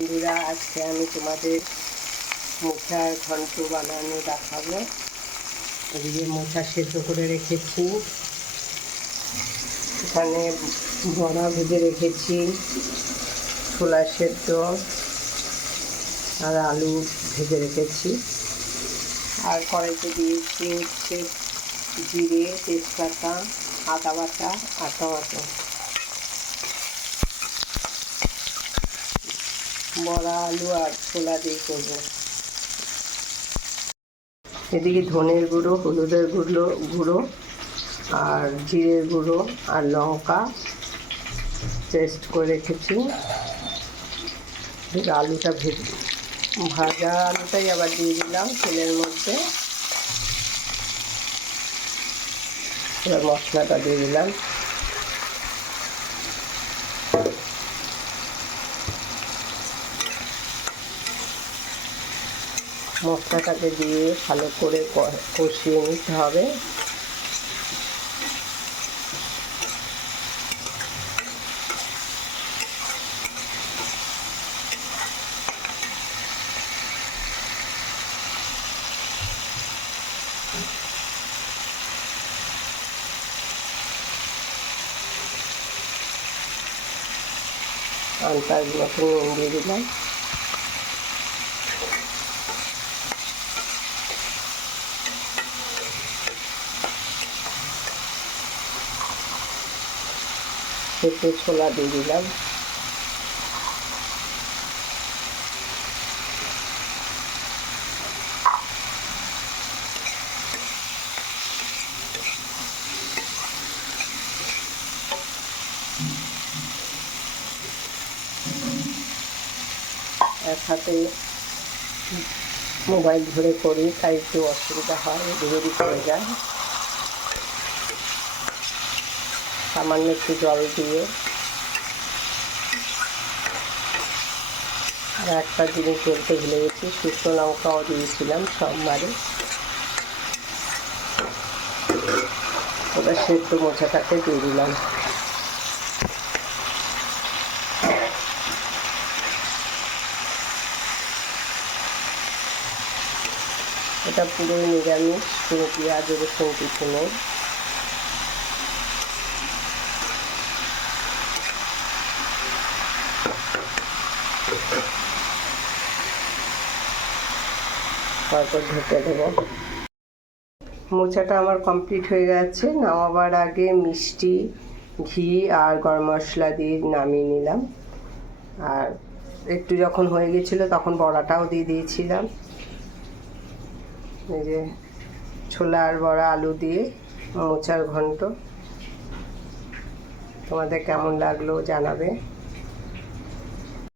বন্ধুরা, আজকে আমি তোমাদের মোচার ঘন্ট বানানো দেখাবো। এদিকে মোচা সেদ্ধ করে রেখেছি, এখানে বড়া ভেজে রেখেছি, ছোলা সেদ্ধ আর আলু ভেজে রেখেছি। আর কড়াইতে দিয়েছি হচ্ছে জিরে, তেজপাতা, আদা বাটা আর টমেটো। বড়া, আলু আর ছোলা দিয়ে করবো। এদিকে ধনের গুঁড়ো, হলুদের গুঁড়ো আর জিরের গুঁড়ো আর লঙ্কা পেস্ট করে রেখেছি। আলুটা ভাজা আলুটাই আবার দিয়ে দিলাম তেলের মধ্যে। এবার মশলাটা দিয়ে দিলাম। মশলাটাকে দিয়ে ভালো করে কষিয়ে নিতে হবে। আন্দাজ মতো নুন দিয়ে দিলাম। সেদ্ধ ছোলা দিয়ে দিলাম। এক হাতে মোবাইল ধরে করি, তাই একটু অসুবিধা হয়, দেরি করে যায়। সামান্য একটু জল দিয়ে আর একটা জিনিস বলতে ভুলে গেছি, শুকনো লঙ্কাও দিয়েছিলাম সোমবারে। এবার সেদ্ধ মোচাটাকে দিয়ে দিলাম। এটা পুরো নিরামিষ, কোনো পেঁয়াজ রসুন কিছু নেই। তারপর ঢেকে দেবো। মোচাটা আমার কমপ্লিট হয়ে গেছে। নামাবার আগে মিষ্টি, ঘি আর গরম মশলা দিয়ে নামিয়ে নিলাম। আর একটু যখন হয়ে গেছিলো তখন বড়াটাও দিয়ে দিয়েছিলাম। এই যে ছোলা আর বড়া আলু দিয়ে মোচার ঘন্ট। তোমাদের কেমন লাগলো জানাবে।